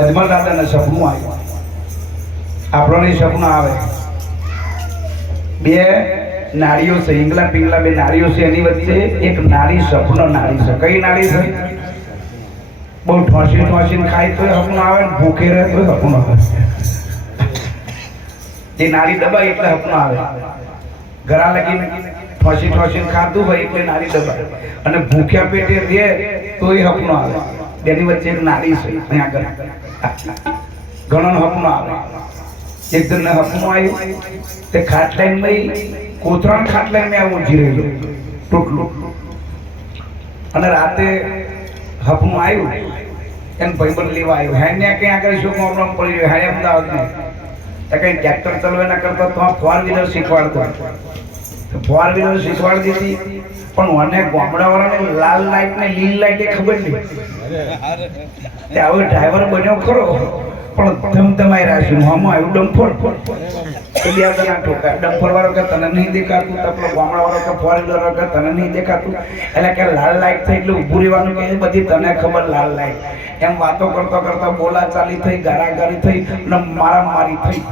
અજમલ દાદાને સપનું આવ્યું. આપણને સપનું આવે બે નારીઓ છે, ઈંગલા પિંગલા બે નારીઓ છે, એની વચ્ચે એક નારી સપનો નારી છે. કઈ નારી છે? બહુ ઠોસી ઠોસીને ખાય તો સપનું આવે, ભૂખે રહે તો સપનું આવે. જે નારી દબાય એટલે સપનું આવે. ઘરા લગીને ઠોસી ઠોસીને ખાતું હોય એટલે નારી દબાય, અને ભૂખ્યા પેટે રહે તો એ સપનું આવે. એની વચ્ચે એક નારી છે. અહીંયા આગળ ઘણો સપનું આવે. એક જણ સપનું આવ્યું, તે ખાટલાઈમાં કોતરાણ ખાટલાઈમાં આવું ઊંઘી રહેલું ટૂંકલું, અને રાતે સપનું આવ્યું એને ભાઈબંધ લેવા આવ્યો. હેને ક્યાં આગળ શું પ્રોબ્લેમ પડી રહ્યો? હેને અમદાવાદ નહીં કઈ ટ્રેક્ટર ચલાવવાના કરતા તો ફોર વ્હીલર શીખવાડતો. ફોર વ્હીલર શીખવાડી દીધી, પણ મને ગામડાવાળાને લાલ લાઈટ ને લીલ લાઈટ એ ખબર નહીં. હવે ડ્રાઈવર બન્યો ખરો, પણ ધમધમાઈ રાખ્યું. આમાં આવ્યું ડમ્ફર. ડમ્ફર વાળો કે તને નહીં દેખાતું, તો પેલો ગામડા વાળો કે ફોર વ્હીલર વાળો કે તને નહીં દેખાતું. એટલે કે લાલ લાઈટ થઈ એટલે ઊભું રહેવાનું કે બધી તને ખબર લાલ લાઈટ. એમ વાતો કરતા કરતા બોલા ચાલી થઈ, ગારાગારી થઈ અને મારામારી થઈ.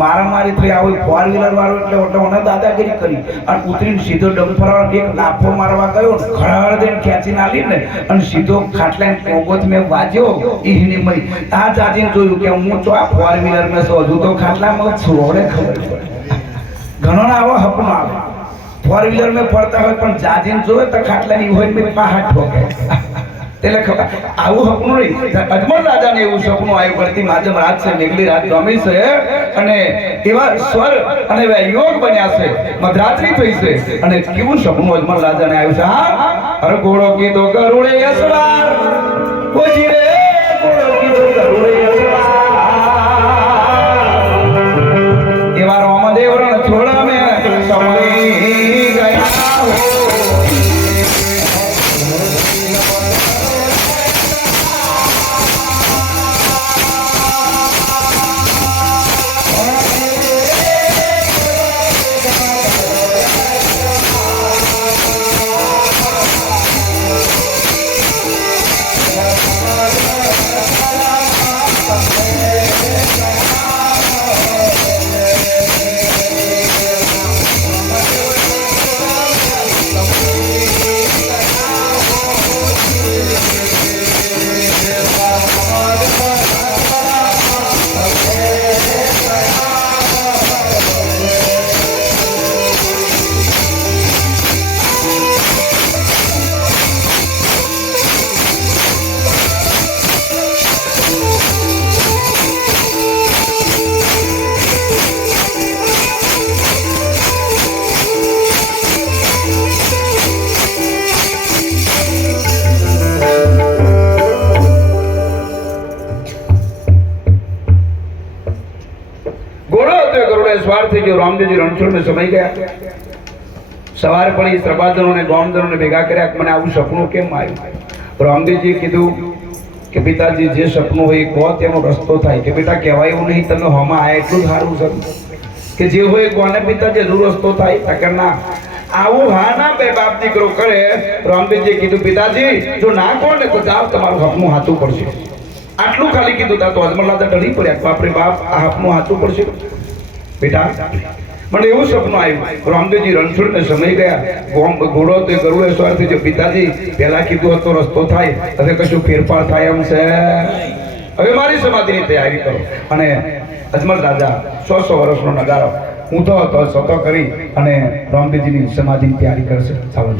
મારામારી થઈ. આવું ફોર વ્હીલર વાળો એટલે ઓટોને દાદાગીરી કરી અને ઉતરીને સીધો ડમ્ફર વાળો એક લાફો મારવા ગયો, ખડ દઈને ખેંચીને આલી ને અને સીધો ખાટલાને પોગોત મેં વાજ્યો. ઈની મરી આ જાજીને જોયું કે હું તો આ ફોર વ્હીલર મેં હજુ તો ખાટલામાં છોડે ખબર પડે. ઘણો આવો સપનો આવે. ફોર વ્હીલર મેં ફરતા હોય પણ જાજીને જોવે તો ખાટલાની હોય મેં પહાડ ઠોકે. એટલે ખબર આવું સપનું નહીં. અજમલ દાદાને એવું સપનું આવ્યું. પડતી માધ્યમ રાત છે, નીકળી રાત ગમી છે, અને એવા સ્વર અને એવા યોગ બન્યા છે, મધરાત્રી થઈ છે. અને કેવું સપનું અજમલ દાદાને આવ્યું છે? હા, અરે ઘોડો કીધો ગરુડે અસવાર, ઓજી રે ઘોડો કીધો ગરુડે અસવાર, એવા રામદેવ રણ છોડા મે સમય ગયા હો. સવાર થઈ ગયો. રામદેવજી રણછોડને સમય ગયા. સવાર પડી પ્રભાજનોને ગામજનોને ભેગા કર્યા. મને આવું સપનું કેમ આવ્યું? રામદેવજીએ કીધું કે પિતાજી જે સપનું હોય કહો, તેનો રસ્તો થાય. કે બેટા કહેવાય એવું નહીં, તમે હોમાં આયા એટલું સારું છે કે જે હોય કોને પિતાજી જરૂર રસ્તો થાય. કે ના, આવું હા ના બે બાપ દીકરો કરે. રામદેવજીએ કીધું પિતાજી જો ના કહો ને તો જાઓ, તમારું સપનું સાચું પડશે. આટલું ખાલી કીધું. તો અજમલ દાદા ડરી પડ્યા. બાપરે બાપ, આ સપનું સાચું પડશે બેટા. મને એવું સપનું આવ્યું. રામદેવજી રણછોડને સમય ગયા. ઘોડો તે ગરુડે સવાર થઈ ગયો. પિતાજી પહેલા કીધું હતો રસ્તો થાય, હવે કશું ફેરફાર થાય એમ છે. હવે મારી સમાધિની તૈયારી કરો. અને અજમલ દાદા 100 વર્ષનો નગારો ઊંધો હતો સતો કરી અને રામદેવજીની સમાધિની તૈયારી કરશે. ચાલો.